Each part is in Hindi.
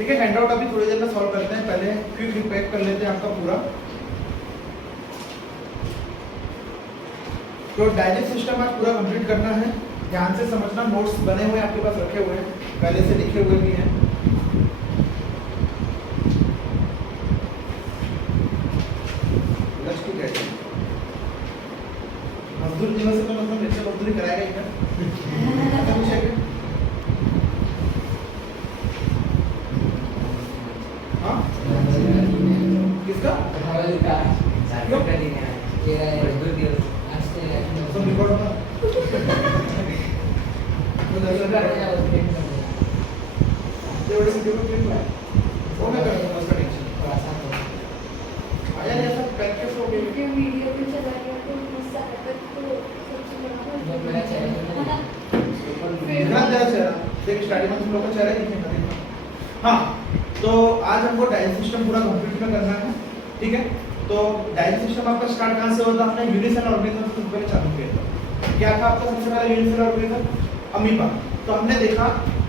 ठीक है, हैंडआउट अभी थोड़ी देर में सॉल्व करते हैं, पहले क्विक रिकैप कर लेते हैं आपका पूरा। तो डाइजेस्ट सिस्टम आज पूरा कंप्लीट करना है, ध्यान से समझना। नोट्स बने हुए आपके पास रखे हुए हैं, पहले से लिखे हुए भी हैं। मजदूर दिनों से तो मतलब मेरे से मजदूरी कराएगा ही क्या? ऐसा कुछ है क्या? हाँ? किसका? क्यों? सब रिकॉर्ड होगा। तेवढे वीडियो को क्लिक कर। वो मैं करता हूँ उसका टेंशन। आया नहीं, ऐसा पैकेज हो गया। क्योंकि वीडियो पे चला गया तो मस्त आता है, तो सबसे बड़ा मेरा चेहरा दिखना तेरा चेहरा, देख स्टार्टिंग में तुम लोग का चेहरा ही नहीं दिखा। हाँ, तो आज हमको डाइजेस्ट सिस्टम पूरा कंप्लीट में करना है, ठीक है। तो डाइजेस्ट सिस्टम आपका स्टार्ट कहाँ से होता है? हमने यूनिसेलुलर ऑर्गेनिज्म से पहले चालू किया था। क्या था आपका सबसे पहले यूनिसेलुलर ऑर्गेनिज्म? अमीबा। तो हमने देखा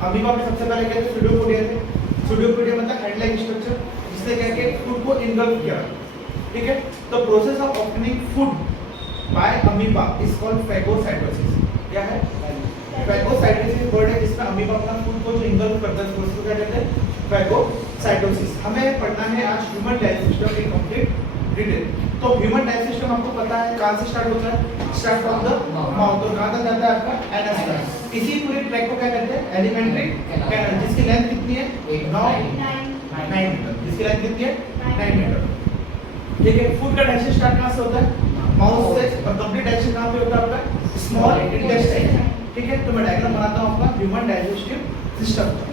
अमीबा में सबसे पहले क्या थे? स्यूडोपोडिया थे। स्यूडोपोडिया मतलब हेड लाइक स्ट्रक्चर, जिसने क्या किया? फूड को इनगल्फ किया, ठीक है। तो process of obtaining food by amoeba is called phagocytosis. क्या है? फैगोसाइटोसिस वर्ड है जिसमें अमीबा अपना फूड को जो इनगल्फ करता है उसको क्या कहते हैं? फैगोसाइटोसिस। हमें पढ़ना है आज ह्यूमन डाइजेस्ट सिस्टम की कंप्लीट डिटेल। तो ह्यूमन डाइजेस्ट सिस्टम आपको पता है कहां से स्टार्ट होता है? Start from the mouth. और कहां तक जाता है आपका? एनस तक। इसी पूरे ट्रैक को क्या कहते हैं? एलिमेंट्री कैनाल, जिसकी लेंथ कितनी है? 9 मीटर। जिसकी लेंथ कितनी है? 9 मीटर, ठीक है। फूड का डाइजेशन स्टार्ट कहां से होता है? माउथ से। और कंप्लीट डाइजेशन कहां पे होता है आपका? स्मॉल इंटेस्टाइन, ठीक है। तो मैं डायग्राम बनाता हूं आपका ह्यूमन डाइजेस्टिव सिस्टम का।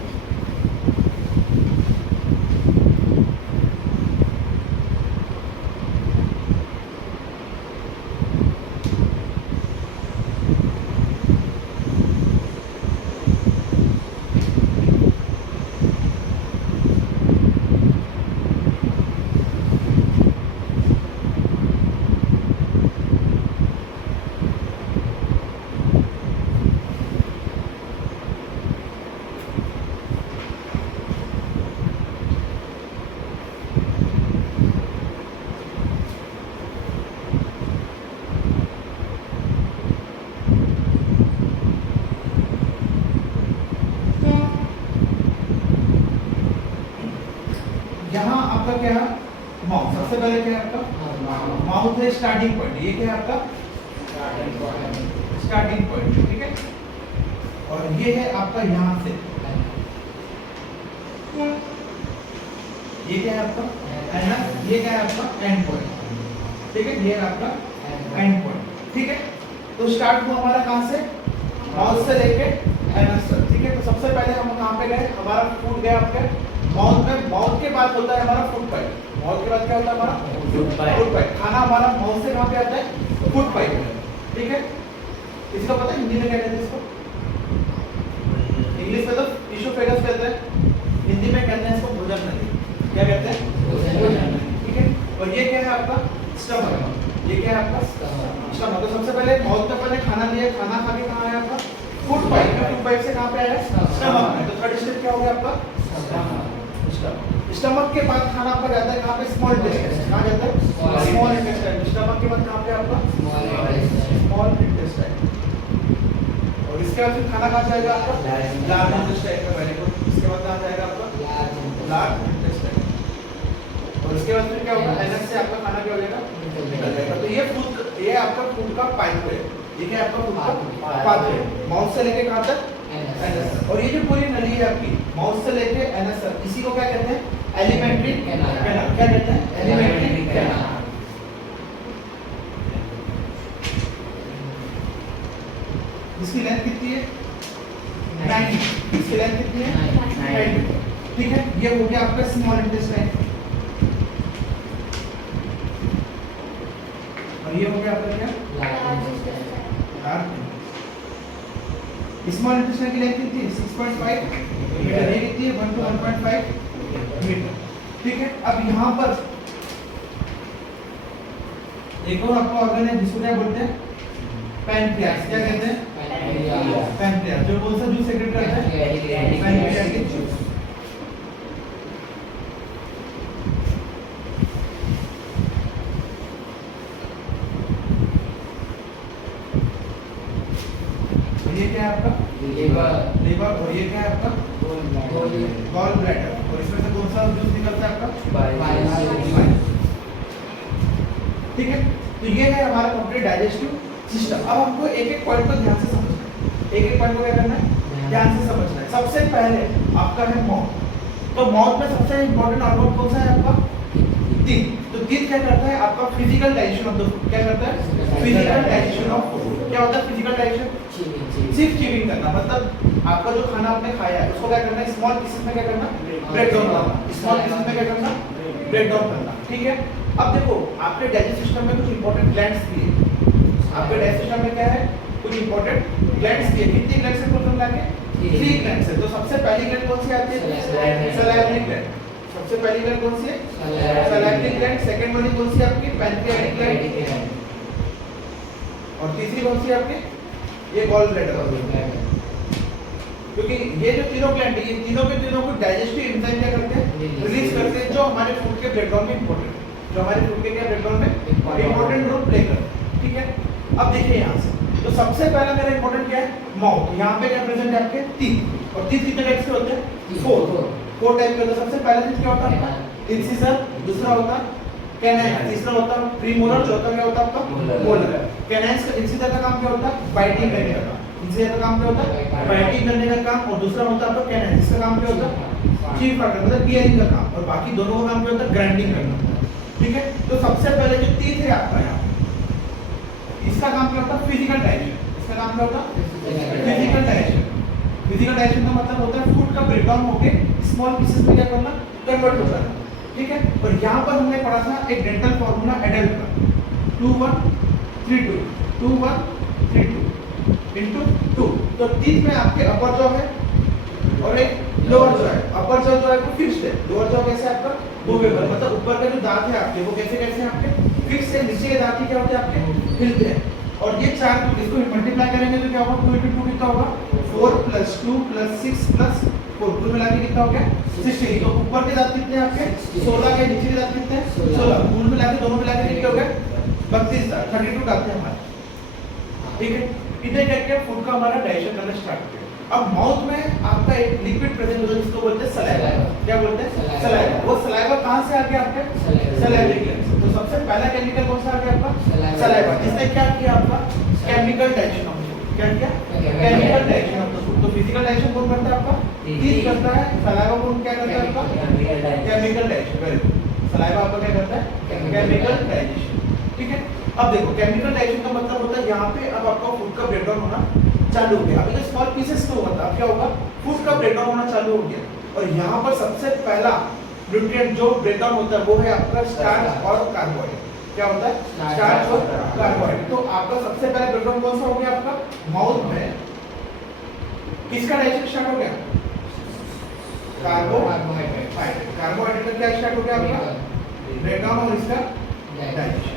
यहाँ आपका क्या है? माउथ। सबसे पहले क्या है आपका? माउथ है स्टार्टिंग पॉइंट। ये क्या है आपका? स्टार्टिंग पॉइंट, ठीक है। और ये है आपका यहाँ से, ये क्या है आपका? एनस। ये क्या है आपका? एंड पॉइंट, ठीक है। ये है आपका एंड पॉइंट, ठीक है। तो स्टार्ट हुआ हमारा कहाँ से? माउथ से लेके एनस तक, ठीक है। तो सबसे पहले हम कहाँ पे गए? हमारा फूड गया आपका माउथ में। माउथ के बाद होता है हमारा फूड पाइप। माउथ के बाद क्या होता है हमारा? Food pipe. खाना हमारा माउथ से कहाँ पे आता है? फूड पाइप में, ठीक है। इसका पता है हिंदी में क्या कहते हैं इसको? इंग्लिश में तो ईसोफेगस कहते हैं, हिंदी में कहते हैं इसको भोजन नली। क्या कहते हैं? भोजन नली, ठीक है। और ये क्या है आपका? स्टमक। ये क्या है आपका? स्टमक। तो सबसे पहले माउथ में पहले खाना लिया, खाना खा के कहाँ आया आपका? फूड पाइप में। फूड पाइप से कहाँ पे आया? स्टमक में। तो थर्ड स्टेप क्या हो गया आपका? स्टमक के बाद खाना आपका जाता है कहाँ पे? Small intestine. कहाँ जाता है? Small intestine. स्टमक के बाद कहाँ पे आपका? Small intestine. और इसके बाद फिर खाना कहाँ जाएगा आपका? लार्ज इंटेस्टाइन में पहले को। इसके बाद कहाँ जाएगा आपका? Large intestine. और इसके बाद फिर क्या होगा? एनस से आपका खाना क्या हो जाएगा? निकल जाएगा। तो ये फूड, ये आपका फूड का पाइप है। ये क्या है आपका? फूड का पाइप है। माउथ से लेके कहाँ तक? एनस। और ये जो पूरी नली है आपकी माउथ से लेके एनस तक, इसी को क्या कहते हैं? Alimentary canal. क्या कहते हैं? Alimentary canal. इसकी लेंथ कितनी है? 90। इसकी लेंथ कितनी है? 90, ठीक है। ये हो गया आपका स्मॉल इंटेस्टाइन। और ये हो गया आपका क्या? लार्ज। स्मॉल इंटेस्टाइन की लेंथ कितनी है? 6.5 मीटर। ये कितनी है? 1 to 1.5 मीटर, ठीक है। अब यहाँ पर एक और आपका ऑर्गन है जिसको क्या बोलते हैं? पैनक्रियास। क्या कहते हैं? पैनक्रियास। जो कौन सा जूस सेक्रेट करता है? Pancreatic juice. गॉल ब्लैडर, और इसमें से कौन सा जूस निकलता है आपका? बाइल। ठीक है, तो ये है हमारा कंप्लीट डाइजेस्टिव सिस्टम। अब हमको एक एक पॉइंट को ध्यान से समझना है, एक एक पॉइंट को क्या करना है, ध्यान से समझना है। सबसे पहले आपका है माउथ। तो माउथ में सबसे इंपॉर्टेंट ऑर्गन कौन सा है आपका? टीथ। तो टीथ क्या करता है आपका? Physical digestion of the food. क्या करता है? Physical digestion of food. क्या होता है फिजिकल डाइजेशन? सिर्फ च्यूइंग करना, मतलब आपका जो खाना आपने खाया है उसको क्या करना है, स्मॉल पीसेस में क्या करना, ब्रेक डाउन करना, स्मॉल पीसेस में क्या करना, ब्रेक डाउन करना। ठीक है, अब देखो आपके डाइजेस्टिव सिस्टम में कुछ इंपॉर्टेंट ग्लैंड्स भी है। आपके डाइजेस्टिव सिस्टम में क्या है, कुछ इंपॉर्टेंट ग्लैंड्स भी है। कितनी ग्लैंड्स है टोटल मिला के? 3 ग्लैंड्स है। तो सबसे पहली ग्लैंड कौन सी आती है? Salivary gland. सबसे पहली ग्लैंड कौन सी है? Salivary gland. सेकंड वाली कौन सी है आपकी? Pancreatic gland. और तीसरी कौन सी है आपकी? ये गॉल ब्लैडर। क्योंकि ये जो तीनों ग्लैंड है, ये तीनों के तीनों को डाइजेस्टिव एंजाइम क्या करते हैं, रिलीज करते हैं, जो हमारे फूड के ब्रेकडाउन में इंपॉर्टेंट है, जो हमारे फूड के क्या ब्रेकडाउन में इंपॉर्टेंट रोल प्ले करते हैं। ठीक है, अब देखिए यहाँ से, तो सबसे पहला मेरा इंपॉर्टेंट क्या है, माउथ। यहाँ पे क्या प्रेजेंट है आपके? टीथ। और टीथ कितने टाइप के होते हैं? 4 टाइप के होते हैं। सबसे पहला टीथ क्या होता है आपका? इंसिजर। दूसरा होता है कैनाइन। तीसरा होता है प्रीमोलर। चौथा क्या होता है आपका? मोलर। कैनाइन का इंसिजर का काम क्या होता है? बाइटिंग करने का काम। इंसिजर का काम क्या होता है? बाइटिंग करने का काम। और दूसरा होता है आपका कैनाइन, इसका काम क्या होता है? चीफ फैक्टर मतलब टीयरिंग का काम। और बाकी दोनों का काम क्या होता है? ग्राइंडिंग करना। ठीक है, तो सबसे पहले जो टीथ है आपका यहाँ, इसका काम क्या होता है? Physical digestion. इसका काम क्या होता है? Physical digestion. फिजिकल डाइजेशन का मतलब होता है फूड का ब्रेकडाउन होके स्मॉल पीसेस में क्या करना, कन्वर्ट होता है। ठीक है, और यहाँ पर हमने पढ़ा था एक डेंटल फॉर्मूला एडल्ट का, 2 1 3 2 2 1 3 2 into 2। तो टीथ में आपके अपर जॉ है और एक लोअर जॉ है। अपर जॉ जो है वो फिक्स्ड है, लोअर जॉ कैसे आपका? मूवेबल, मतलब ऊपर के जो दांत है आपके वो कैसे कैसे हैं आपके? फिक्स है। नीचे के दांत क्या होते हैं आपके? हिलते हैं। और ये चार, इसको मल्टीप्लाई करेंगे तो क्या होगा? 2 into 2 कितना होगा? 4 + 2 + 6 + 4, कुल मिला के कितना हो गया? 16। तो ऊपर के दांत कितने हैं आपके? 16 के। नीचे के दांत कितने हैं? 16। कुल मिला के दोनों मिला के कितने हो गए? 32 दांत, 32 दांत हैं हमारे। ठीक है, इतने करके फूड का हमारा डाइजेशन करना स्टार्ट किया। अब माउथ में आपका एक लिक्विड प्रेजेंट होता है जिसको बोलते हैं सलाइवा। क्या बोलते हैं? सलाइवा। वो सलाइवा कहाँ से आ गया आपके? सलाइवरी ग्लैंड से। तो सबसे पहला केमिकल कौन सा आ गया आपका? सलाइवा, जिसने क्या किया आपका? Chemical digestion of food. क्या किया? Chemical digestion of food. तो फिजिकल डाइजेशन कौन करता है आपका? टीथ करता है। सलाइवा कौन क्या करता है आपका? Chemical digestion. Very good. Saliva आपका क्या करता है? Chemical digestion. ठीक है, अब देखो केमिकल डाइजेशन का मतलब होता है यहाँ पे अब आपका फूड का ब्रेकडाउन होना चालू हो गया। अभी तो स्मॉल पीसेस तो होता है, अब क्या होगा? फूड का ब्रेकडाउन होना चालू हो गया। और यहाँ पर सबसे पहला न्यूट्रिएंट जो ब्रेकडाउन होता है वो है आपका स्टार्च और कार्बोहाइड्रेट। क्या होता है? स्टार्च और कार्बोहाइड्रेट। तो आपका सबसे पहला ब्रेकडाउन कौन सा हो गया आपका? माउथ में किसका डाइजेशन स्टार्ट हो गया? कार्बोहाइड्रेट। कार्बोहाइड्रेट का क्या स्टार्ट हो गया आपका? ब्रेकडाउन और इसका डाइजेशन।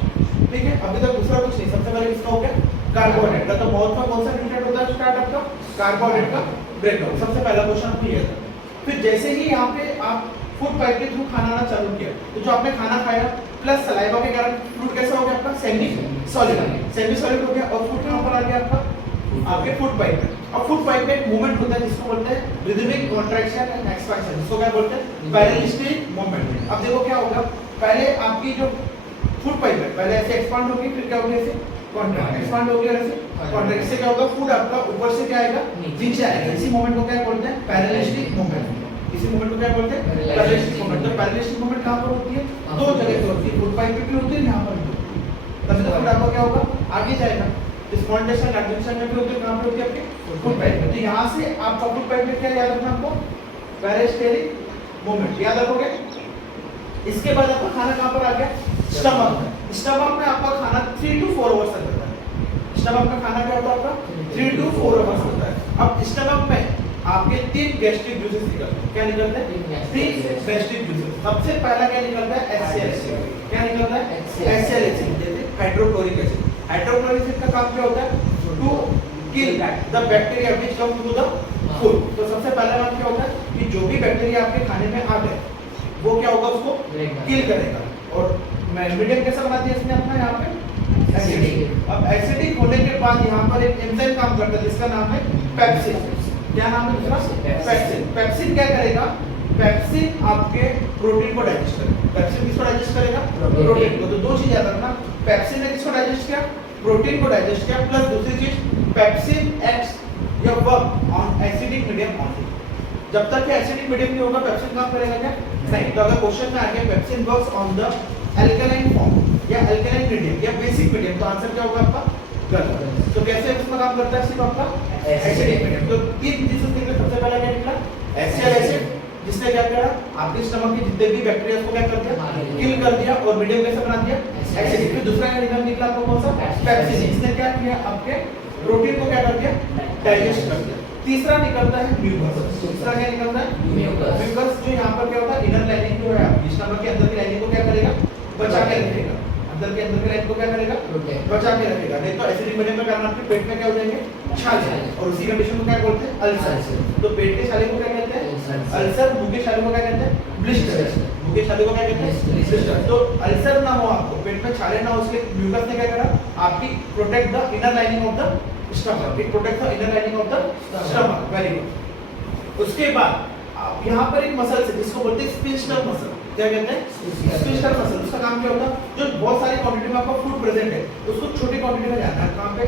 ठीक है, अभी तक दूसरा कुछ नहीं, सबसे पहले इसका हो गया कार्बोहाइड्रेट का। तो माउथ में कौन सा न्यूट्रिएंट होता है स्टार्ट आपका? कार्बोहाइड्रेट का ब्रेकडाउन। सबसे पहला क्वेश्चन आपको ये था। फिर जैसे ही यहाँ पे आप फूड पाइप के थ्रू खाना आना चालू किया, तो जो आपने खाना खाया प्लस सलाइवा के कारण फूड कैसा हो गया आपका? सेमी सॉलिड हो गया। और फूड कहाँ पर आ गया आपका? आपके फूड पाइप में। और फूड पाइप में एक मूवमेंट होता है जिसको बोलते हैं रिदमिक कॉन्ट्रैक्शन एंड एक्सपेंशन, जिसको क्या बोलते हैं? पैरेलिस्टिक मूवमेंट। अब देखो क्या होगा, पहले आपकी जो फूड पाइप है पहले ऐसे एक्सपांड होगी, फिर क्या होगी? ऐसे कॉन्ट्रैक्ट, एक्सपांड होगी और ऐसे कॉन्ट्रैक्ट। इससे क्या होगा? फूड आपका ऊपर से क्या आएगा? नीचे आएगा। इसी मूवमेंट को क्या बोलते हैं? पैरेलिस्टिक मूवमेंट। इसी मूवमेंट को क्या बोलते हैं? पैरेलिस्टिक मूवमेंट। तो पैरेलिस्टिक मूवमेंट कहाँ पर होती है? 2 जगह पे होती है, फूड पाइप पे भी होती है, यहाँ पर भी होती है। तभी तो फूड आपका क्या होगा? आगे जाएगा। स्मॉल इंटेस्टाइन, लार्ज इंटेस्टाइन में भी होती है, कहाँ पे होती है? आपके फूड पाइप में। तो यहाँ से आपका फूड पाइप में क्या याद रखना आपको? पैरेलिस्टिक मूवमेंट याद रखोगे। इसके बाद आपका खाना कहाँ पर आ गया? स्टमक में। स्टमक में आपका खाना 3 to 4 आवर्स तक रहता है। स्टमक में खाना क्या होता है आपका? 3 to 4 आवर्स होता है। अब स्टमक में आपके 3 गैस्ट्रिक जूसेस निकलते हैं। क्या निकलते हैं? 3 गैस्ट्रिक जूसेस। सबसे पहला क्या निकलता है? HCl। क्या निकलता है? HCl जैसे हाइड्रोक्लोरिक एसिड। हाइड्रोक्लोरिक एसिड का काम क्या होता है? To kill the bacteria which come to the food. तो सबसे पहला काम क्या होता है कि जो भी बैक्टीरिया आपके खाने में आ गए वो क्या होगा? उसको किल करेगा। और मीडियम कैसा बना दिया इसने अपना यहाँ पे? एसिडिक। अब एसिडिक होने के बाद यहाँ पर एक एंजाइम काम करता है जिसका नाम है पेप्सिन। क्या नाम है दूसरा? पेप्सिन। पेप्सिन क्या करेगा? पेप्सिन आपके प्रोटीन को डाइजेस्ट करेगा। पेप्सिन किसको डाइजेस्ट करेगा? प्रोटीन को। तो दो चीज याद रखना, पेप्सिन ने किसको डाइजेस्ट किया? प्रोटीन को डाइजेस्ट किया। प्लस दूसरी चीज, पेप्सिन एक्ट्स या work on acidic medium only. जब तक कि एसिडिक मीडियम नहीं होगा पेप्सिन काम करेगा क्या? नहीं। तो अगर क्वेश्चन में आ गया pepsin works on the alkaline form या अल्कलाइन मीडियम या बेसिक मीडियम, तो आंसर क्या होगा आपका? गलत। तो कैसे उसमें काम करता है? सिर्फ आपका एसिडिक मीडियम। तो तीन चीजें निकले, सबसे पहला क्या निकला? HCl एसिड, जिसने क्या किया? आपके स्टमक के जितने भी बैक्टीरिया को क्या कर दिया? किल कर दिया। और मीडियम कैसे बना दिया? एसिडिक। फिर दूसरा क्या निकला आपको? कौन सा? पेप्सिन। इसने क्या किया? आपके प्रोटीन को क्या कर दिया? डाइजेस्ट कर दिया। तीसरा निकलता है म्यूकस। तीसरा क्या निकलता है? म्यूकस, जो यहाँ पर क्या होता है? इनर लाइनिंग जो है आपकी स्टमक के अंदर की लाइनिंग को क्या करेगा? बचा के रखेगा। अंदर के लाइनिंग को क्या करेगा? बचा के रखेगा। नहीं तो एसिडिक मीडियम में कारण आपके पेट में क्या हो जाएंगे? छाले। और उसी कंडीशन को क्या बोलते हैं? अल्सर। तो पेट के छाले को क्या कहते हैं? अल्सर। मुंह के छाले को क्या कहते हैं? ब्लिस्टर। मुंह के छाले को क्या कहते हैं? ब्लिस्टर। तो अल्सर ना हो आपको, पेट में छाले ना हो, इसलिए म्यूकस ने क्या करा? आपकी protect the inner lining of the stomach. It protects the inner lining of the stomach. Very good. उसके बाद यहाँ पर एक मसल है जिसको बोलते हैं स्पिंस्टर मसल। क्या कहते हैं? Sphincter muscle. उसका काम क्या होता है? जो बहुत सारी क्वांटिटी में आपका फूड प्रेजेंट है उसको छोटी क्वांटिटी में जाना है। कहाँ पे?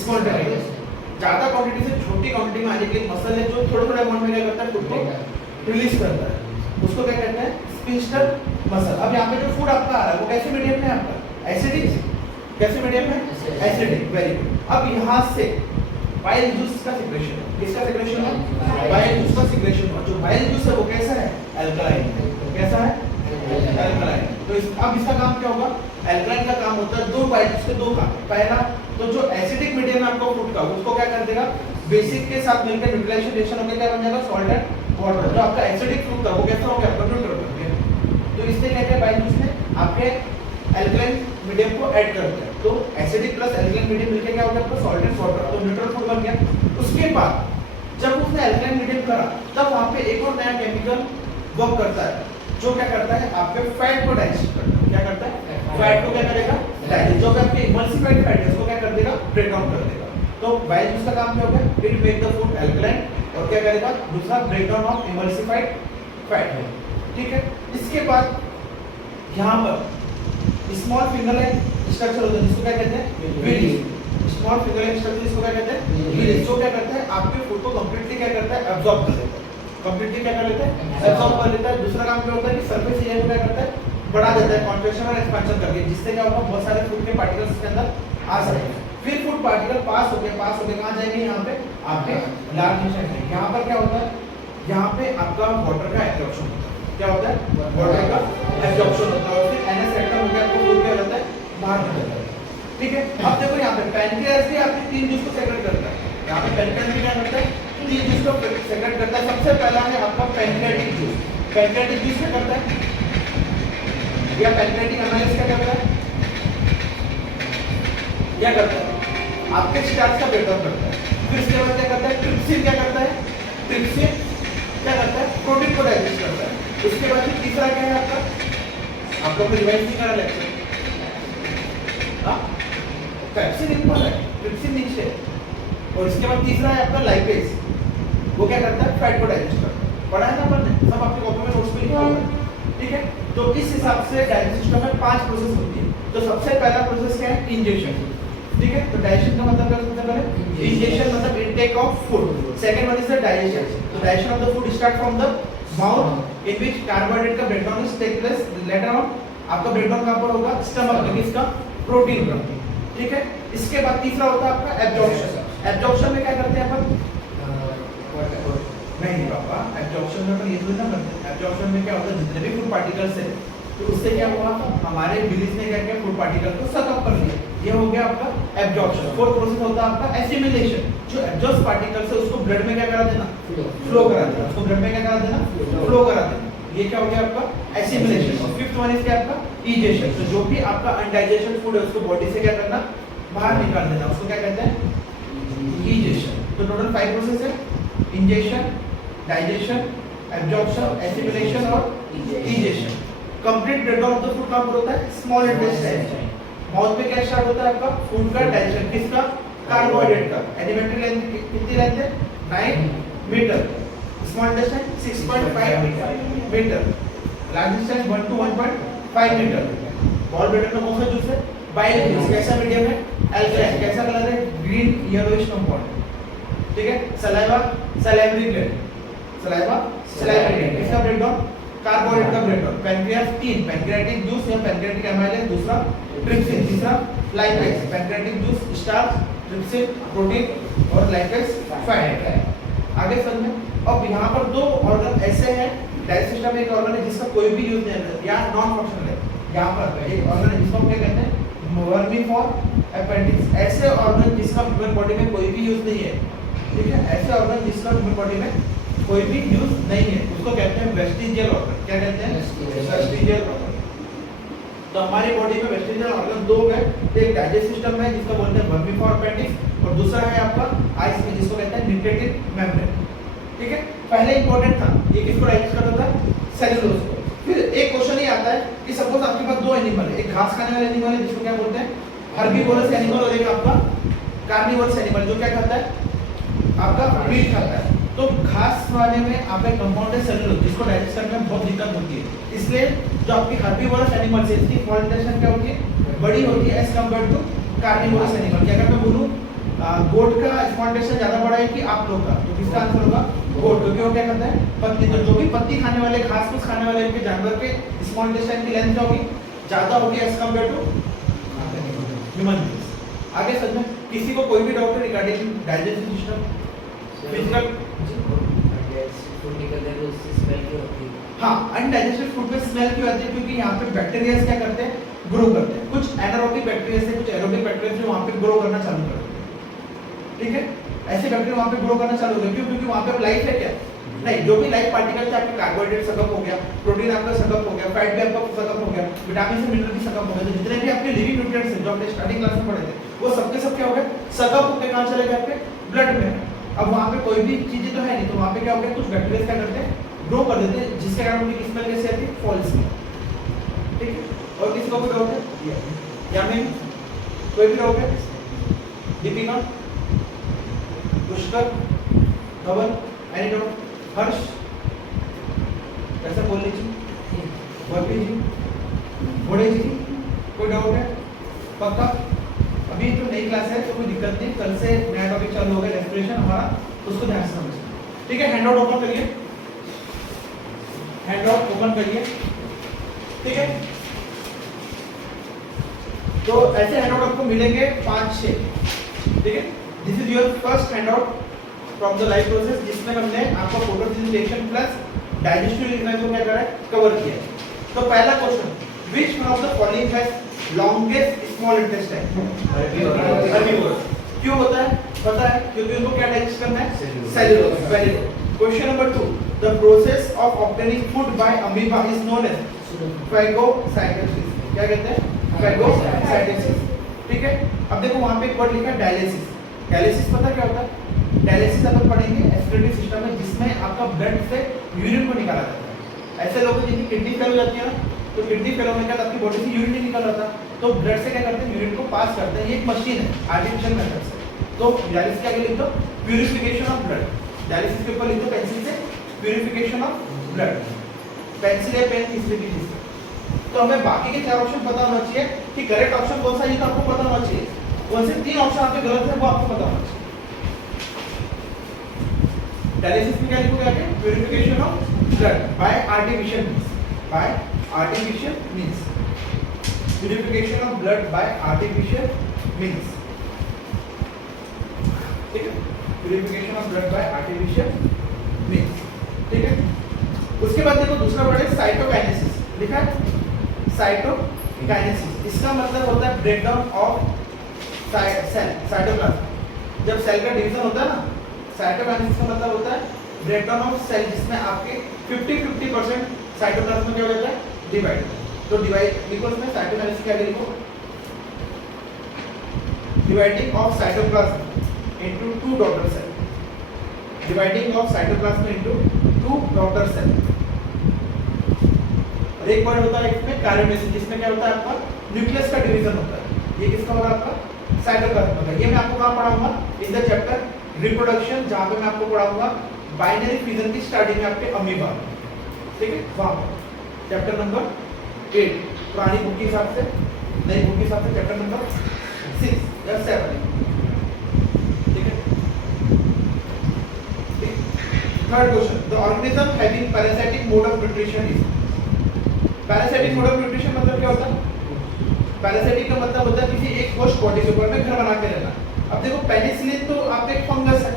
Small intestine. ज्यादा क्वांटिटी से छोटी क्वांटिटी में आने के लिए मसल है जो थोड़े थोड़े अमाउंट में क्या करता है? फूड को रिलीज करता है। उसको क्या कहते हैं? Sphincter muscle. अब यहाँ पे जो फूड आपका आ रहा है वो कैसे मीडियम में है आपका? एसिडिक। कैसे मीडियम में? एसिडिक। Very good. अब यहाँ से बाइल जूस का सिक्रेशन है। किसका सिक्रेशन है? बाइल जूस का सिक्रेशन है। जो बाइल जूस है वो कैसा है? अल्कलाइन है। कैसा है? अल्कलाइन। तो अब इसका काम क्या होगा? अल्कलाइन का काम होता है दो बाइल जूस के दो काम। पहला तो जो एसिडिक मीडियम है आपका फूड का, उसको क्या कर देगा? बेसिक के साथ मिलकर न्यूट्रलाइजेशन रिएक्शन होकर क्या बन जाएगा? Salt and water. जो आपका एसिडिक फूड था वो कैसा हो गया? आपका न्यूट्रल बन गया। तो इससे क्या किया बाइल जूस ने? आपके अल्कलाइन मीडियम को ऐड कर दिया। तो एसिडिक प्लस अल्कलाइन मीडियम मिलके क्या हो गया? आपका सॉल्ट एंड वाटर। तो न्यूट्रल फूड बन गया। उसके बाद जब उसने अल्कलाइन मीडियम करा तब वहां पे एक और नया केमिकल वर्क करता है जो क्या करता है? आपके फैट को डाइजेस्ट करता है। क्या करता है? फैट को क्या करेगा? डाइजेस्ट। जो आपके इमल्सिफाइड फैट है उसको क्या कर देगा? ब्रेक डाउन कर देगा। तो बाइल जूस का काम क्या होगा? It make the food alkaline. और क्या करेगा? दूसरा breakdown of emulsified fat है। ठीक है। इसके बाद यहाँ पर स्मॉल फिंगर स्ट्रक्चर होता है जिसको क्या कहते हैं? विलिस। स्मॉल फिंगर स्ट्रक्चर जिसको क्या कहते हैं? विलिस। जो क्या करता है? आपके फूड को कंप्लीटली क्या करता है? एब्जॉर्ब कर लेता है। कंप्लीटली क्या कर लेता है? एब्जॉर्ब कर लेता है। दूसरा काम क्या होता है कि सरफेस एरिया को क्या करता है? बढ़ा देता है कॉन्ट्रैक्शन और एक्सपेंशन करके, जिससे क्या होगा? बहुत सारे फूड के पार्टिकल्स इसके अंदर आ सकते हैं। फिर फूड पार्टिकल पास होके कहाँ जाएंगे? यहाँ पे आपके लार्ज इंटेस्टाइन में। यहाँ पर क्या होता है? यहाँ पे आपका वाटर का एब्जॉर्प्शन होता है। क्या होता है? वाटर का एब्जॉर्प्शन होता है। और फिर एनएस रेक्टम होकर आपको फूड क्या रहता है? बाहर निकलता है। ठीक है। अब देखो यहाँ पे पैनक्रियास भी आपके तीन जूस को सेक्रेट करता है। यहाँ पे पैनक्रियास भी क्या करता है? तीन जूस को सेक्रेट करता है। सबसे पहला है आपका पैनक्रियाटिक जूस। पैनक्रियाटिक जूस क्या करता है? या पैनक्रियाटिक अमाइलेज क्या करता है? क्या करता है? आपके स्टार्च का ब्रेकडाउन करता है। फिर इसके बाद क्या करता है? ट्रिप्सिन क्या करता है? ट्रिप्सिन क्या करता है? प्रोटीन को डाइजेस्ट करता है। उसके बाद फिर तीसरा क्या है आपका? आप लोग को रिवाइज नहीं करा लेक्चर। हाँ, पेप्सिन ऊपर है, ट्रिप्सिन नीचे है। और इसके बाद तीसरा है आपका लाइपेज। वो क्या करता है? फैट को डाइजेस्ट करता है। पढ़ा है ना अपन ने? सब आपके कॉपी में नोट्स में लिखा हुआ है। ठीक है। तो इस हिसाब से डाइजेशन सिस्टम में 5 प्रोसेस होती है। तो सबसे पहला प्रोसेस क्या है? इंजेक्शन। ठीक है। तो डाइजेशन का मतलब क्या है? सबसे पहले इंजेक्शन मतलब intake of food. Second one is the digestion. तो digestion of the food start from the mouth in which carbohydrate का breakdown is take place. Later on आपका ब्रेकडाउन कहां पर होगा? स्टमक में। किसका? प्रोटीन का। ठीक है। इसके बाद तीसरा होता है आपका एब्जॉर्प्शन। एब्जॉर्प्शन में क्या करते हैं अपन? नहीं पापा, एब्जॉर्प्शन में अपन ये थोड़ी ना करते हैं। एब्जॉर्प्शन में क्या होता है? जितने भी फूड पार्टिकल्स है तो उससे क्या हुआ? हमारे बिलीज ने क्या किया? फूड पार्टिकल को सक अप कर लिया। ये हो गया आपका एब्जॉर्प्शन। फोर्थ प्रोसेस होता है आपका एसिमिलेशन। जो एब्जॉर्ब पार्टिकल्स है उसको ब्लड में क्या करा देना? फ्लो करा देना। उसको ब्लड में क्या करा देना? फ्लो करा देना। ये क्या हो गया आपका? एसिमिलेशन। और फिफ्थ वन इज क्या आपका? इजेशन। तो जो भी आपका अनडाइजेस्टेड फूड है उसको बॉडी से क्या करना? बाहर निकाल देना। उसको क्या कहते हैं? इजेशन। तो टोटल 5 प्रोसेस है: इंजेक्शन, डाइजेशन, एब्जॉर्प्शन, एसिमिलेशन और egestion. Complete breakdown of the food कहां पर होता है? Small intestine. माउथ में क्या स्टार्ट होता है आपका? फूड का डाइजेशन। किसका? कार्बोहाइड्रेट का। एलिमेंट्री लेंथ कितनी लेंथ है? 9 metre. Small intestine 6.5 metre, large intestine 1 to 1.5 metre. Gallbladder में कौन सा जूस है? Bile juice. कैसा मीडियम है? अल्कलाइन। कैसा कलर है? Green yellowish compound. ठीक है। Saliva salivary gland, saliva salivary gland. इसका ब्रेकडाउन कार्बोहाइड्रेट का ब्रेकडाउन। पैनक्रियास 3 पैनक्रियाटिक जूस या पैनक्रियाटिक एमाइलेज, दूसरा ट्रिप्सिन, तीसरा lipase. Pancreatic juice starch, trypsin protein और लाइपेज फैट। आगे समझ में। अब यहाँ पर दो ऑर्गन ऐसे हैं, डाइजेस्टिव सिस्टम में एक ऑर्गन है जिसका कोई भी यूज नहीं है या नॉन फंक्शनल है। यहाँ पर एक ऑर्गन है जिसको हम क्या कहते हैं? Vermiform appendix. ऐसे ऑर्गन जिसका ह्यूमन बॉडी में कोई भी यूज नहीं है, ठीक है, ऐसे ऑर्गन जिसका ह्यूमन बॉडी में कोई भी यूज नहीं है उसको कहते हैं वेस्टिजियल ऑर्गन। क्या कहते हैं? Vestigial organ. तो हमारी बॉडी में वेस्टिजियल ऑर्गन दो है, एक डाइजेस्टिव सिस्टम है जिसको बोलते हैं वर्मीफॉर्म अपेंडिक्स और दूसरा है आपका आइस में जिसको कहते हैं न्यूक्लियोटिड मेम्ब्रेन। ठीक है। पहले इंपॉर्टेंट था ये किसको डाइजेस्ट करता था? सेलुलोज को। फिर एक क्वेश्चन ही आता है कि सपोज आपके पास दो एनिमल है, एक घास खाने वाला एनिमल है जिसको क्या बोलते हैं? हर्बीवोरस एनिमल, और एक आपका कार्निवोरस एनिमल जो क्या खाता है? आपका मीट खाता है। तो घास वाले में आपका कंपाउंड है सेलुलोज जिसको डाइजेस्ट करने में बहुत दिक्कत होती है। इसलिए जो आपकी हर्बीवोरस एनिमल है इसकी स्मॉल इंटेस्टाइन क्या होती है? बड़ी होती है as compared to carnivorous animal. क्या अगर मैं बोलूं गोट का स्मॉल इंटेस्टाइन ज्यादा बड़ा है कि आप लोग का, तो किसका आंसर होगा? गोट, क्योंकि वो क्या करता है? पत्ती। तो जो भी पत्ती खाने वाले, घास फूस खाने वाले इनके जानवर के स्मॉल इंटेस्टाइन की लेंथ होगी ज्यादा होगी as compared to human beings. आगे समझ में। किसी को कोई भी डाउट है रिगार्डिंग डाइजेस्टिव सिस्टम फिजिकल? हाँ, अनडाइजेस्टेड फूड पे स्मेल क्यों आती है? क्योंकि यहाँ पे बैक्टीरिया क्या करते हैं? ग्रो करते हैं। कुछ एनारोबिक बैक्टीरिया से, कुछ एरोबिक बैक्टीरिया से वहाँ पे ग्रो करना चालू करते हैं। ठीक है। ऐसे बैक्टीरिया वहाँ पे ग्रो करना चालू होते हैं। क्यों? क्योंकि वहाँ पे लाइफ है क्या? नहीं। जो भी लाइफ पार्टिकल थे आपके कार्बोहाइड्रेट सकअप हो गया, प्रोटीन आपका सकअप हो गया, फैट भी आपका सकअप हो गया, विटामिन से मिनरल भी सकअप हो गया। तो जितने भी आपके लिविंग न्यूट्रिएंट्स हैं जो आपने स्टार्टिंग क्लास में पढ़े थे वो सबके सब क्या हो गए? सकअप होकर कहाँ चले गए? आपके ब्लड में। अब वहाँ पे कोई भी चीजें तो है नहीं, तो वहाँ पे क्या हो गया? कुछ बैक्टीरिया क्या करते हैं? ग्रो कर देते हैं, जिसके कारण उनकी स्मेल कैसे आती है? Fall smell. ठीक है। और किसको कोई डाउट है? या में कोई भी डाउट है? Deepika, Pushkar, Dhawan, any doubt? हर्ष, कैसा बोल लीजिए? वर्पी जी, घोड़े जी, कोई डाउट है? पक्का? अभी तो नई क्लास है तो कोई दिक्कत नहीं, कल से नया टॉपिक चालू होगा रेस्पिरेशन हमारा, उसको ध्यान से समझना। ठीक है। हैंड आउट ओपन करिए, हैंड आउट ओपन करिए। ठीक है। तो ऐसे हैंड आउट आपको मिलेंगे 5-6। ठीक है। This is your first hand out from the life process, जिसमें हमने आपका फोटोसिंथेसिस प्लस डाइजेस्टिव एंजाइम को क्या करा है? कवर किया है। तो पहला question, which one of the following has longest small intestine? Herbivorous. क्यों होता है? पता है, क्योंकि उनको क्या डाइजेस्ट करना है? Cellulose. Very good. Question number 2, the process of obtaining food by amoeba is known as phagocytosis. क्या कहते हैं? फैगोसाइटोसिस। ठीक है। अब देखो वहां पे एक वर्ड लिखा है डायलिसिस। डायलिसिस पता क्या होता है? डायलिसिस अपन पढ़ेंगे एक्सक्रीटरी सिस्टम में, जिसमें आपका ब्लड से यूरिन को निकाला जाता है। ऐसे लोगों जिनकी किडनी फेल हो जाती है ना, तो किडनी फेल होने के बाद आपकी बॉडी से यूरिन नहीं निकल रहा था, तो ब्लड से क्या करते हैं? यूरिन को पास करते हैं। ये एक मशीन है आर्टिफिशियल मेथड से। तो डायलिसिस के आगे लिख दो प्यूरिफिकेशन ऑफ ब्लड। डायलिसिस के ऊपर लिख दो पेंसिल से प्यूरिफिकेशन ऑफ ब्लड। पेंसिल या पेन किसी भी चीज से। तो हमें बाकी के 4 ऑप्शन पता होना चाहिए कि करेक्ट ऑप्शन कौन सा है, ये तो आपको पता होना चाहिए। कौन से 3 ऑप्शन आपके गलत है वो आपको पता होना चाहिए। डायलिसिस में क्या लिखोगे आगे? Purification of blood bye artificial means. Bye artificial means. Purification of blood bye artificial means. ठीक है। Purification of blood bye artificial means. ठीक है। उसके बाद देखो दूसरा वर्ड है साइटोकाइनेसिस। लिखा है साइटोकाइनेसिस। इसका मतलब होता है ब्रेकडाउन ऑफ सेल, साइटोप्लाज्म। जब सेल का डिवीजन होता है ना, साइटोकाइनेसिस का मतलब होता है ब्रेकडाउन ऑफ सेल, जिसमें आपके 50-50% साइटोप्लाज्म में क्या हो जाता है? डिवाइड। तो डिवाइड लिखो इसमें साइटोकाइनेसिस क्या लिखो? Dividing of cytoplasm into 2 daughter cell. Dividing of cytoplasm into 2 daughter cell. और एक वर्ड होता है इसमें कैरियोनेसिस, जिसमें क्या होता है? आपका न्यूक्लियस का डिवीजन होता है। ये किसका होगा? आपका साइटोप्लाज्म का। ये मैं आपको कहाँ पढ़ाऊंगा? इन द चैप्टर रिप्रोडक्शन, जहाँ पे मैं आपको पढ़ाऊंगा बाइनरी फिजन की स्टार्टिंग में आपके अमीबा, ठीक है, वहां पर चैप्टर नंबर 8 पुरानी बुक के हिसाब से, नई बुक के हिसाब से चैप्टर नंबर 6 या 7, ठीक है। Third question, the organism having parasitic mode of nutrition is, parasitic mode of nutrition मतलब क्या होता है? पैरासिटिक का मतलब होता है किसी एक कोश बॉडी के ऊपर में घर बना के रहना। अब देखो पेनिसिलिन तो आपका एक फंगस है,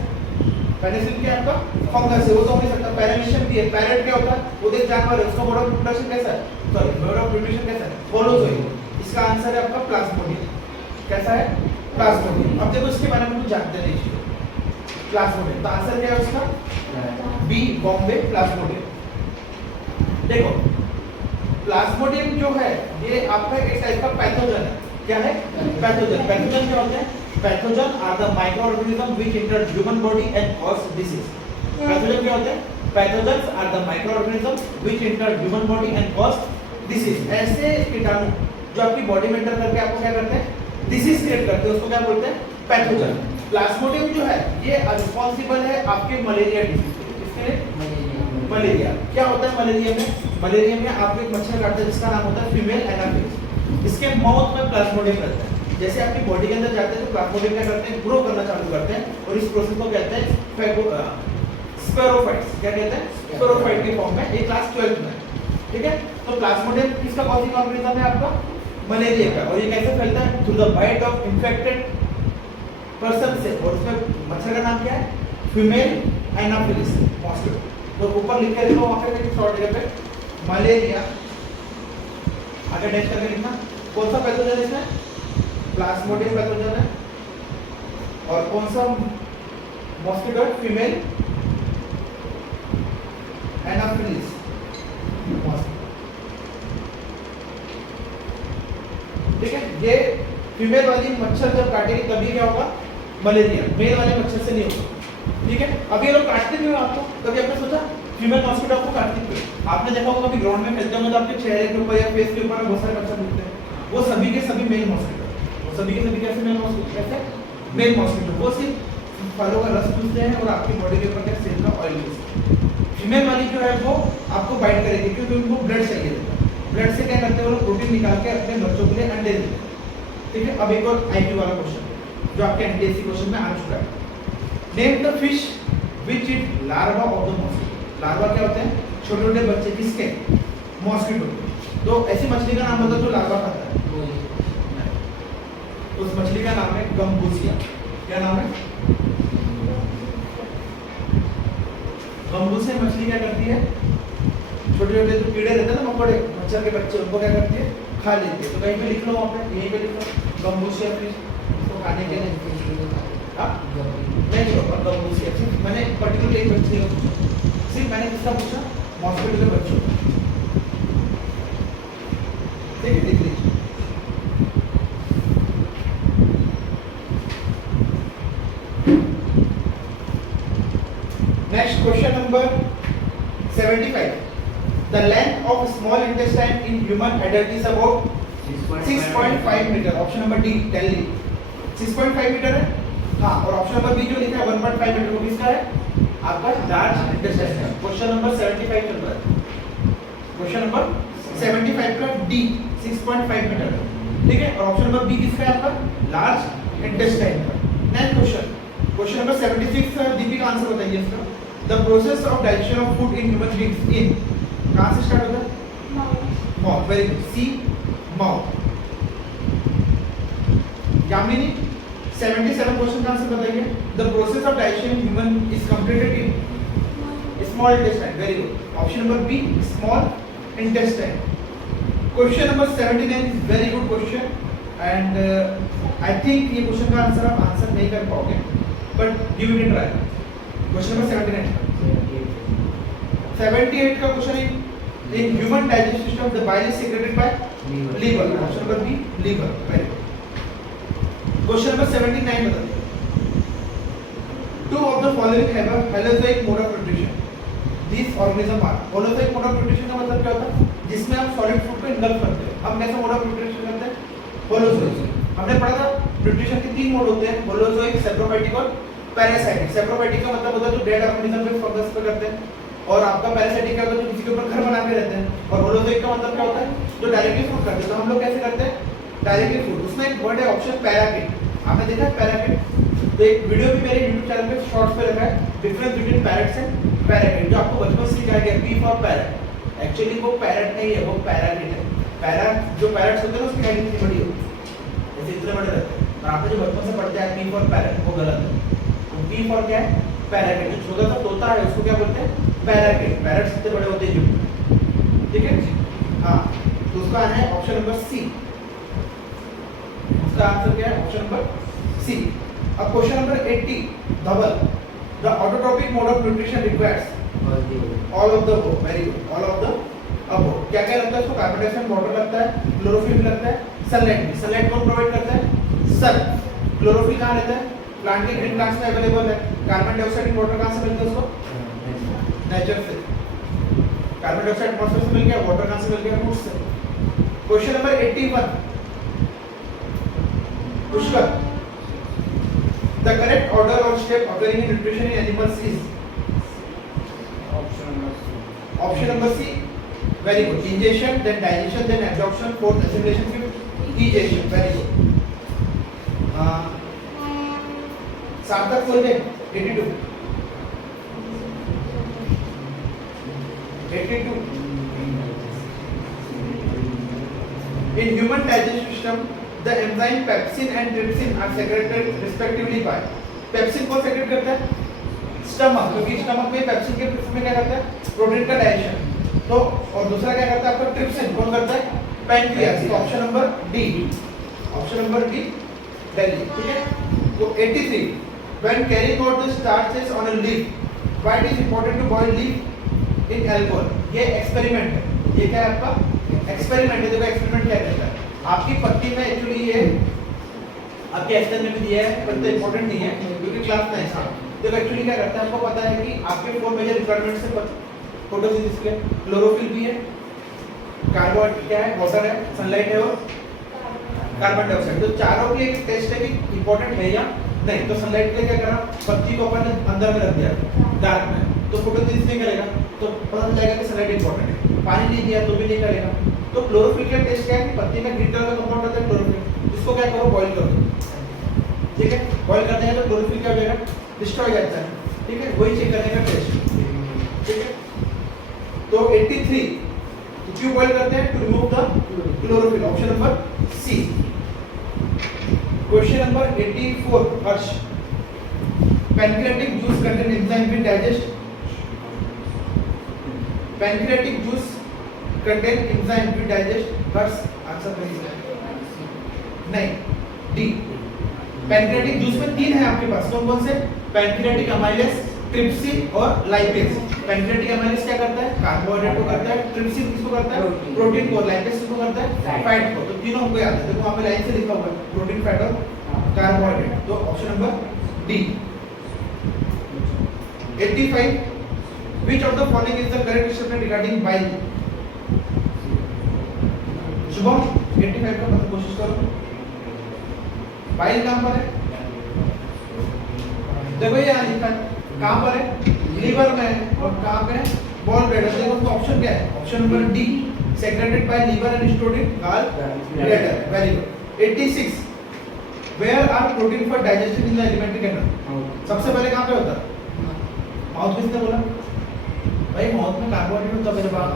पेनिसिलिन क्या आपका फंगस है, वो तो हो नहीं सकता। पैरामीशियम भी है, पैरेट क्या होता है? वो एक जानवर है, उसका मोड ऑफ न्यूट्रिशन कैसा है? सॉरी, मोड ऑफ न्यूट्रिशन कैसा है? होलोजोइक। इसका आंसर है आपका प्लाज्मोडियम। कैसा है? प्लाज्मोडियम। अब देखो इसके बारे में कुछ जानते नहीं, प्लाज्मोडियम, तो आंसर क्या है उसका? बी, बॉम्बे प्लाज्मोडियम। देखो प्लाज्मोडियम जो है ये आपका एक टाइप का पैथोजन है। क्या है? पैथोजन। पैथोजन क्या होते हैं? Pathogen are the microorganism which enter human body and cause disease. Pathogen क्या होते हैं? Pathogens are the microorganism which enter human body and cause disease. ऐसे कीटाणु जो आपकी बॉडी में एंटर करके आपको क्या करते हैं? डिसीज क्रिएट करते हैं, उसको क्या बोलते हैं? पैथोजन। प्लाज्मोडियम जो है ये रिस्पांसिबल है आपके मलेरिया डिसीज के लिए। किसके लिए? मलेरिया। क्या होता है मलेरिया में? मलेरिया में आप एक मच्छर काटते हैं जिसका नाम होता है फीमेल एनाफिलिस। इसके माउथ में प्लाज्मोडियम रहता है। जैसे आपकी बॉडी के अंदर जाते हैं तो प्लाज्मोडियम क्या करते हैं? ग्रो करना चालू करते हैं और इस प्रोसेस को कहते हैं स्पेरोफाइट्स। क्या कहते हैं? स्पेरोफाइट के फॉर्म में। ये क्लास 12 में, ठीक है। तो प्लाज्मोडियम किसका कौन सा ऑर्गेनिज्म है आपका? मलेरिया का। और ये कैसे फैलता है? Through the bite of infected person से। और उसमें मच्छर का नाम क्या है? Female anopheles mosquito. तो ऊपर लिख के लिखो वहां पे शॉर्ट जगह पे मलेरिया, आगे डैश करके लिखना। कौन सा पैथोजन इसमें? प्लाज्मोडियम पैथोजन है। और कौन सा मॉस्किटो? फीमेल एनाफिलिस मॉस्किटो, ठीक है। ये फीमेल वाली मच्छर जब काटेगी तभी क्या होगा? मलेरिया। मेल वाले मच्छर से नहीं होगा, ठीक है। अब ये लोग काटते भी हो आपको, कभी आपने सोचा फीमेल मॉस्किटो आपको काटती क्यों? आपने देखा होगा कभी ग्राउंड में खेलते होंगे तो आपके चेहरे के ऊपर या फेस के ऊपर बहुत सारे मच्छर दिखते हैं। वो सभी के सभी मेल मॉस्किटो, वो सभी के सभी कैसे मेल मॉस्किटो? कैसे? Male mosquito. वो सिर्फ फलों का रस चूसते हैं और आपकी बॉडी के ऊपर क्या सेल का ऑयल चूसते हैं। फीमेल वाली जो है वो आपको बाइट करेगी क्योंकि उनको ब्लड चाहिए रहता है। ब्लड से क्या करते हैं वो लोग? प्रोटीन निकाल के अपने बच्चों के लिए अंडे देते हैं, ठीक है। अब एक और आईक्यू वाला क्वेश्चन जो आपके एनटीएससी क्वेश्चन में आ चुका है। Name the fish which it larva of the mosquito. Larva क्या होते हैं? छोटे छोटे बच्चे किसके? मॉस्किटो। तो ऐसी मछली का नाम बताओ जो लार्वा खाता है। उस मछली का नाम है गम्बूसिया। क्या नाम है? गम्बूसिया मछली क्या करती है? छोटे छोटे जो कीड़े रहते हैं ना, मकोड़े, मच्छर के बच्चे, उनको क्या करती है? खा लेती है। तो कहीं पे लिख लो, वहाँ पे यहीं पे लिख लो गम्बूसिया फिश, इसको खाने के लिए। नहीं होगा गम्बूसिया। मैंने पर्टिकुलर एक बच्चे का पूछा, सिर्फ मैंने किसका पूछा? मॉस्किटो के बच्चों का, ठीक है। लिख लीजिए। Next question number 75. The length of small intestine in human adult is about 6.5 metre. Option number D Delhi 6.5 metre है। हाँ, और ऑप्शन नंबर बी जो लिखा है 1.5 मीटर वो किसका है? आपका लार्ज इंटेस्टाइन है। क्वेश्चन नंबर 75 चल रहा है। क्वेश्चन नंबर 75 का डी 6.5 मीटर है, ठीक है। और ऑप्शन नंबर बी किसका है आपका? लार्ज इंटेस्टाइन का। नेक्स्ट क्वेश्चन, क्वेश्चन नंबर 76 का दीपिका आंसर बताइए इसका। The process of digestion of food in human beings in, कहां से स्टार्ट होता है? Mouth. Very good, C mouth. Yamini 77 question का आंसर बताइए। The process of digestion in human is completed in small intestine. Very good, option number B small intestine. Question number 79 is very good question and I think ये क्वेश्चन का आंसर आप आंसर नहीं कर पाओगे, but give it a try. Question number 78 का question in human digestive system the bile is secreted by liver. Option number B liver. Very good. Question number 79 बताइए। Two of the following have a holozoic mode of nutrition. These organisms are holozoic mode of nutrition का मतलब क्या होता है? जिसमें आप solid food को इंगल्फ करते हैं। हम कैसा mode of nutrition करते हैं? Holozoic। हमने पढ़ा था न्यूट्रिशन के 3 मोड होते हैं, होलोजोइक, सैप्रोफाइटिक और पैरासाइटिक। सेप्रोफाइटिक का मतलब होता है जो डेड ऑर्गेनिज्म पे फंगस पे करते हैं, और आपका पैरासाइटिक क्या होता है जो किसी के ऊपर घर बना के रहते हैं, और होलोजोइक का मतलब क्या होता है जो डायरेक्टली फूड करते हैं। तो हम लोग कैसे करते हैं डायरेक्टली फूड। उसमें एक वर्ड है ऑप्शन पैराकिट, आपने देखा है पैराकिट? तो एक वीडियो भी मेरे YouTube चैनल पे शॉर्ट्स पे रखा है, difference between parrots and parakeet, जो आपको बचपन से सिखाया गया पी फॉर पैरट। एक्चुअली वो पैरट नहीं है, वो पैराकिट है। पैरा जो पैरट्स होते हैं ना उसकी हाइट इतनी बड़ी होती है, जैसे इतने बड़े रहते हैं, और आपने जो बचपन से पढ़ते हैं पी फॉर पैरट, वो गलत है। तो पी फॉर क्या है पैराकिट। जो छोटा सा तोता है उसको क्या बोलते हैं पैराकिट। पैरट कितने बड़े होते हैं जो, ठीक है। हाँ, तो उसका आना है ऑप्शन नंबर सी। उसका आंसर क्या है ऑप्शन नंबर सी। अब question number 80 Dhawal, the autotropic mode of nutrition requires all of the above. Very good, all of the above. क्या क्या लगता है इसको? कार्बन डाइऑक्साइड, वाटर लगता है, क्लोरोफिल लगता है, सनलाइट भी। सनलाइट कौन प्रोवाइड करता है? सन। क्लोरोफिल कहाँ रहता है? प्लांट के ग्रीन प्लांट्स में अवेलेबल है। कार्बन डाइऑक्साइड वाटर कहाँ से मिलता है उसको? नेचर से। कार्बन डाइऑक्साइड एटमॉस्फेयर से मिल गया, वाटर कहाँ से मिल गया? रूट से। Question number 81 Pushkar, the correct order or step occurring in nutrition in animals is option number C. Very good. Ingestion, then digestion, then absorption, fourth assimilation, fifth egestion. Very good. सार्थक बोल दे 82 in human digestive system the enzyme pepsin and trypsin are secreted respectively by। Pepsin कौन सेक्रेट करता है? स्टमक, क्योंकि स्टमक में पेप्सिन के प्रोसेस में क्या करता है प्रोटीन का डाइजेशन। तो और दूसरा क्या करता है आपका ट्रिप्सिन, कौन करता है? पैनक्रियास। तो option number D, option number D Delhi, ठीक है। तो 83 when carrying out the starches on a leaf why it is important to boil leaf in alcohol। ये एक्सपेरिमेंट है, ये क्या है आपका एक्सपेरिमेंट है। देखो एक्सपेरिमेंट क्या करता है, आपकी पत्ती में एक्चुअली ये आपके एक्सपेरिमेंट में भी दिया है पर तो इंपॉर्टेंट नहीं है क्योंकि क्लास में ऐसा। देखो एक्चुअली क्या करता है, आपको पता है कि आपके 4 मेजर रिक्वायरमेंट्स है फोटोसिंथेसिस के। क्लोरोफिल भी है, कार्बोहाइड्रेट क्या है, वाटर है, सनलाइट है और कार्बन डाइऑक्साइड। तो चारों के लिए टेस्ट है कि इंपॉर्टेंट है या नहीं। तो सनलाइट के लिए क्या करा, पत्ती को अपन ने अंदर में रख दिया डार्क में, तो फोटोसिंथेसिस नहीं करेगा, तो पता चल जाएगा कि सनलाइट इंपॉर्टेंट है। पानी नहीं दिया तो भी नहीं करेगा। तो क्लोरोफिल का टेस्ट क्या है कि पत्ती में ग्रीन कलर का कंपाउंड होता है क्लोरोफिल, इसको क्या करो बॉईल कर दो, ठीक है। बॉईल करते हैं तो क्लोरोफिल क्या हो जाएगा, डिस्ट्रॉय हो जाता है, ठीक है। वही चेक करने का टेस्ट, ठीक है। तो 83 तो क्यों बॉईल करते हैं? To remove the chlorophyll, option number C. Question number 84 Harsh, pancreatic juice contain enzyme will digest. Pancreatic juice contain enzyme will digest. Harsh answer नहीं, डी। पैनक्रियाटिक जूस में 3 है आपके पास, कौन कौन से? पैनक्रियाटिक अमाइलेज, ट्रिप्सिन और लाइपेज। पैनक्रियाटिक अमाइलेज क्या करता है? कार्बोहाइड्रेट को करता है। ट्रिप्सिन किसको करता है? प्रोटीन को। लाइपेज किसको करता है? फैट को। तो तीनों हमको याद है, देखो वहां पे लाइन से लिखा हुआ है प्रोटीन, फैट और कार्बोहाइड्रेट। तो option number D. 85 which of the following is the correct statement regarding bile। Shubham 85 का मतलब कोशिश करो। बाइल कहां पर है? देखो ये यहाँ लिखा है, कहां पर है? लीवर में है। और कहां पे है? Gall bladder. देखो तो ऑप्शन क्या है? Option number D, secreted by liver and stored in gall bladder. Very good. 86 where are protein for digestion in the alimentary canal. सबसे पहले कहां पे होता है? माउथ। किसने बोला भाई? माउथ में कार्बोहाइड्रेट होता है मेरे पास।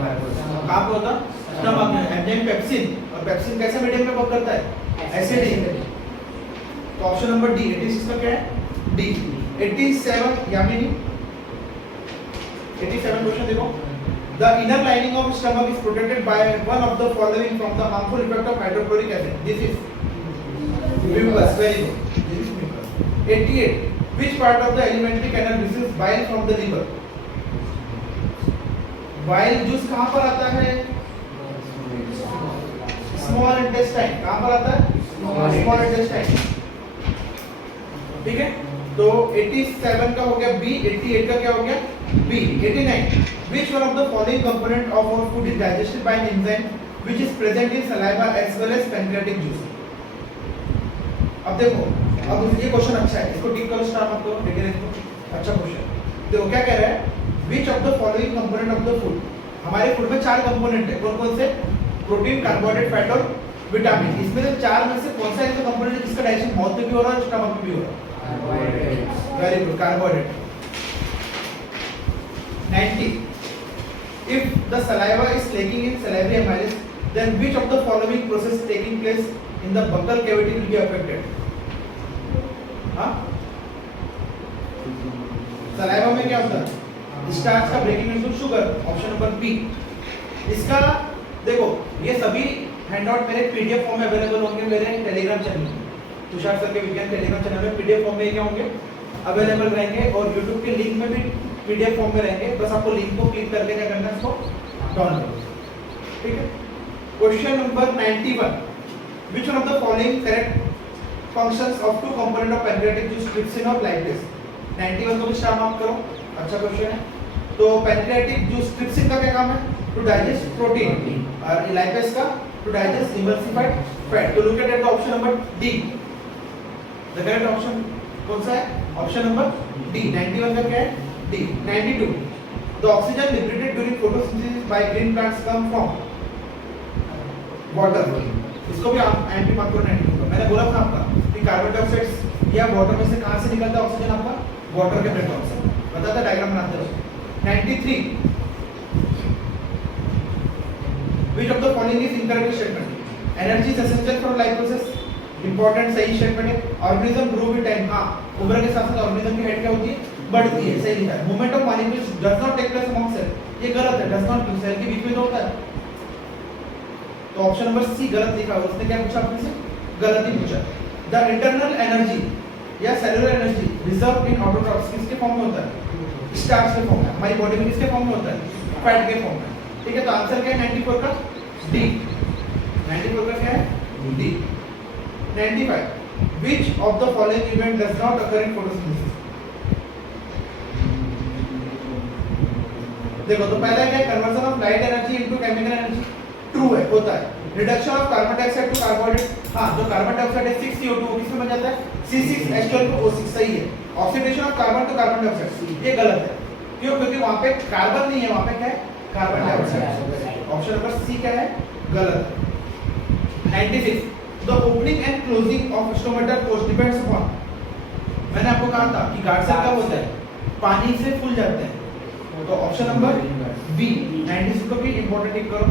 कहां पे होता? स्टमक में। एंजाइम पेप्सिन, और पेप्सिन कैसा मीडियम में वर्क करता है? एसिडिक। तो ऑप्शन नंबर डी। 86 का क्या है? डी। 87 यामिनी 87 क्वेश्चन देखो। The inner lining of stomach is protected by one of the following from the harmful effect of hydrochloric acid. This is mucus. Very good. This is mucus. 88 which part of the alimentary canal receives bile from the liver? Bile juice कहाँ पर आता है? Small intestine। कहाँ पर आता है? Small intestine। ठीक है। तो 87 का हो गया बी। 88 का क्या हो गया? B. 89 which one of the following component of our food is digested by an enzyme which is present in saliva as well as pancreatic juice। अब देखो अब ये क्वेश्चन अच्छा है, इसको टिक करो स्टार मत करो, लेकिन इसको अच्छा क्वेश्चन। देखो क्या कह रहा है, which of the following component of the food, हमारे फूड में 4 कंपोनेंट है, कौन कौन से, प्रोटीन, कार्बोहाइड्रेट, फैट और विटामिन। इसमें से 4 में से कौन सा एक कंपोनेंट है जिसका डाइजेशन माउथ में भी हो रहा है और स्टमक में भी हो रहा है? Very good, carbohydrate. 90 if the saliva is lacking in salivary amylase, then which of the following process taking place in the buccal cavity will be affected? हाँ, सलाइवा में क्या होता है, स्टार्च का breaking into sugar, option number B. इसका देखो ये सभी हैंडआउट मेरे पीडीएफ फॉर्म में अवेलेबल होंगे मेरे टेलीग्राम चैनल में, तुषार सर के विज्ञान टेलीग्राम चैनल में पीडीएफ फॉर्म में क्या होंगे, अवेलेबल रहेंगे, और यूट्यूब के लिंक में भी पीडीएफ फॉर्म में रहेंगे, बस आपको लिंक को क्लिक करके क्या करना है, इसको डाउनलोड, ठीक है। Question number 91, which one of the following correct functions of two component of pancreatic juice, trypsin और lipase? 91 को भी स्टार मार्क करो, अच्छा क्वेश्चन है। तो पैनक्रियाटिक जूस, ट्रिप्सिन का क्या काम है, टू डाइजेस्ट प्रोटीन, और लाइपेज का टू डाइजेस्ट इमल्सिफाइड फैट। तो look at the option number D, the correct option कौन सा है, ऑप्शन नंबर डी। 91 का क्या है, D. 92, the oxygen liberated during photosynthesis by green plants come from water. इसको भी आप एंटी मार्क करो 92 का। मैंने बोला था आपका कि कार्बन डाइऑक्साइड या वाटर में से कहां से निकलता है ऑक्सीजन, आपका वाटर के प्लेटफॉर्म से, बताता डायग्राम बनाते हैं। 93, which of the following is incorrect statement? Energy is essential for life process, important, सही स्टेटमेंट है। ऑर्गेनिज्म ग्रो विद टाइम, हां उम्र के साथ साथ ऑर्गेनिज्म की हाइट क्या होती है, बढ़ती है, सही लिखा है। Movement of molecules does not take place among cell, ये गलत है, डज नॉट, सेल के बीच में तो होता है, तो ऑप्शन नंबर सी गलत लिखा है। उसने क्या पूछा आपसे, गलत ही पूछा। द इंटरनल एनर्जी या cellular energy reserve in autotrophs किसके फॉर्म में होता है, स्टार्च के फॉर्म में। हमारी बॉडी में किसके फॉर्म में होता है, फैट के फॉर्म में, ठीक है। तो आंसर क्या है 94 का, डी। 94 का क्या है, D. 95, which of the following event does not occur in photosynthesis? देखो तो पहला क्या है, conversion of light energy into chemical energy, true है, होता है। Reduction of carbon dioxide to carbohydrate, हां जो कार्बन डाइऑक्साइड है 6CO2 वो किसमें बन जाता है, C6H12O6, सही है। Oxidation of carbon to carbon dioxide, ये गलत है, क्यों, क्योंकि वहां पे कार्बन नहीं है, वहां पे क्या है, carbon dioxide. Option number C क्या है, गलत है। 96, the opening and closing of stomatal पोस्ट डिपेंड्स अपॉन, मैंने आपको कहा था कि गार्ड सेल कब होता है, पानी से फूल जाते हैं, तो ऑप्शन नंबर बी। 96 को भी इंपॉर्टेंट टिक करो,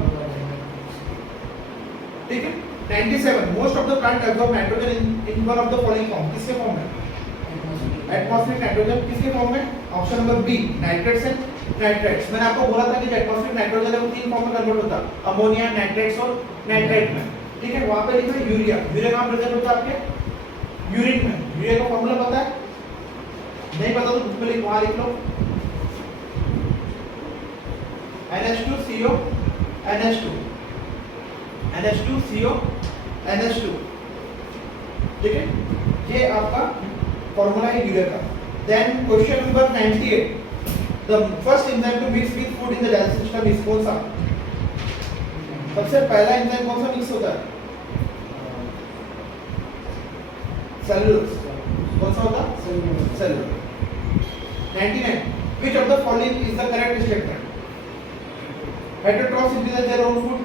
ठीक है। 97, most of the plant absorb nitrogen in one of the following form, किसके फॉर्म में, एटमॉस्फेरिक नाइट्रोजन, किसके फॉर्म में, option number B, nitrates and nitrites. मैंने आपको बोला था कि एटमॉस्फेरिक नाइट्रोजन है वो 3 फॉर्म में कन्वर्ट होता है, अमोनिया, नाइट्रेट्स और नाइट्राइट में, ठीक है। वहां पे लिखा है यूरिया, यूरिया कहां प्रेजेंट होता है आपके, यूरिन में। यूरिया का फार्मूला पता है, नहीं पता तो बुक में लिख, वहां लिख लो, NH2CO NH2 NH2CO NH2, ठीक है, ये आपका फॉर्मूला है यूरिया का। Then question number 98, the first enzyme to mix with food in the digestive system is कौन सा, सबसे पहला एंजाइम कौन सा मिक्स होता है, सेलुलोज, कौन सा होता है, cellulose. 99, which of the following is the correct statement? Heterotrophs utilize their own food,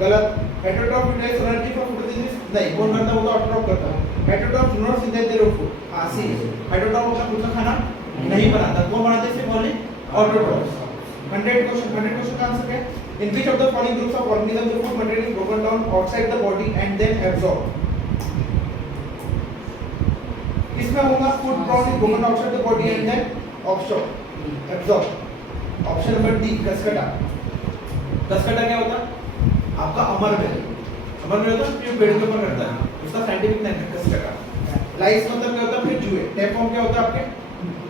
गलत। Heterotroph utilize energy for photosynthesis, नहीं, कौन करता है, वो तो ऑटोट्रॉफ करता है। Heterotroph do not synthesize their own food, हां सी, हेटेरोट्रॉफ अपना खुद का खाना नहीं बनाता, कौन बनाता है, सिर्फ ओनली ऑटोट्रॉफ्स। 100 क्वेश्चन का आंसर क्या है, in which of the following groups of organism the food material is broken down outside the body and then absorb, इसमें होगा food product broken outside the body and then absorb, option number D, Cuscuta. Cuscuta क्या होता है, आपका अमरबेल, अमरबेल होता है जो पेड़ के ऊपर करता है, उसका साइंटिफिक नेम है कसकटा। लाइस मतलब क्या होता है, फिर जुए। टेपवर्म क्या होता है, आपके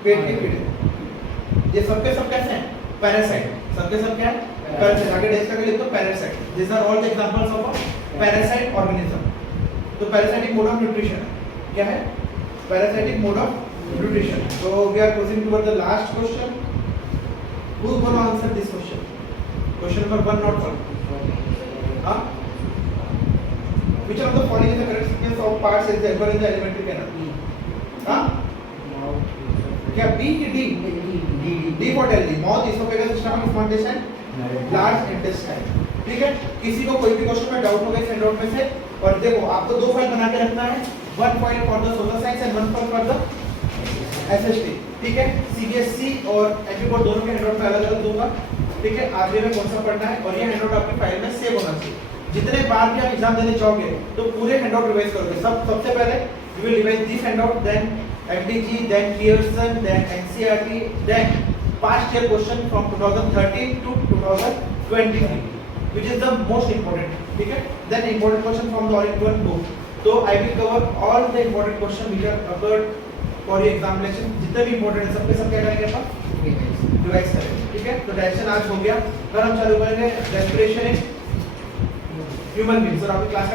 पेट के कीड़े। ये सबके सब कैसे हैं, पैरासाइट, सबके सब क्या है, पैरासाइट। आगे डेस्क का लिख दो parasite, this are all the examples of a parasite organism. तो पैरासाइटिक मोड ऑफ न्यूट्रिशन क्या है, parasitic mode of nutrition. so we are proceeding toward the last question. Who is going to answer this question? Question number 1, not 1. Huh? Which one of the following is the correct sequence of parts is there in the elementary canal? हाँ? क्या B की D? D for Delhi. Mouth, esophagus, stomach, small intestine, large intestine. ठीक है? किसी को कोई भी क्वेश्चन में डाउट हो गया हैंड आउट में से, और देखो आपको दो फाइल बना के रखना है, one file for the social science and one file for the SST. ठीक है? सीबीएसई और एमपी बोर्ड दोनों के हैंड आउट में अलग अलग दूंगा. ठीक है? आखिरी में कौन सा पढ़ना है, और ये हैंड आउट आपकी फाइल में सेव होना चाहिए. जितने बार भी आप एग्जाम देने जाओगे तो पूरे हैंड आउट रिवाइज करोगे. सबसे पहले you will revise this handout, then FDG, then Pearson, then NCERT, then past year question from 2013 to 2023 which is the most important. ठीक है? Then important question from the all-in-one book. So I will cover all the important question which are occurred for your examination. जितने भी important है सबके सब क्या करेंगे अपन रिवाइज करेंगे. ठीक है? तो डायरेक्शन आज हो गया. अगर हम चालू करेंगे रेस्पिरेशन इन ह्यूमन बींग्स, और आपकी क्लास